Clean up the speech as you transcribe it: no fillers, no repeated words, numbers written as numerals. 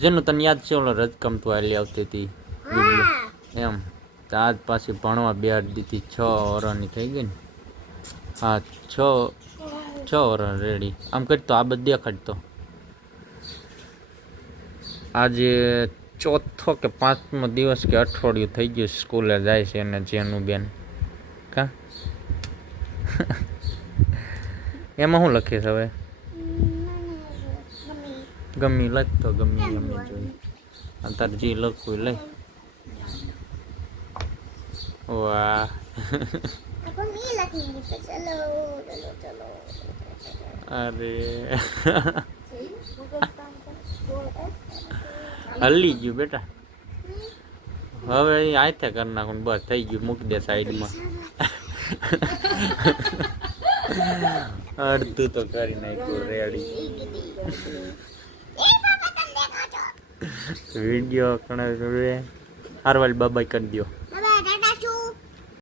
જેનું તને યાદ છે ઓલો રજકમ તું આલી આવતી હતી વિડીયો એમ તો આજ પાછી ભણવા બેહાડી દીધી 6 વર્ષની થઈ ગઈ ને હા 6 વર્ષ રેડી આમ કરતો આ બધું દેખાડતો આજે ચોથો કે 5મો દિવસ કે અઠવાડિયું થઈ ગયું સ્કૂલે જાય છે અને જેનું બેન કા એમાં શું લખીશ હવે ગમી લખતો ગમી ગમી જોઈ તાર જે લખવું લઈ વાહ અરે હલી ગયું બેટા હવે આથે કરી નાખું બસ થઈ ગયું મૂકી દે સાઈડમાં અડધું તો કરી નાખ્યું રેડી વિડીયો કણે હારવાલ બાબાઈ કરી દો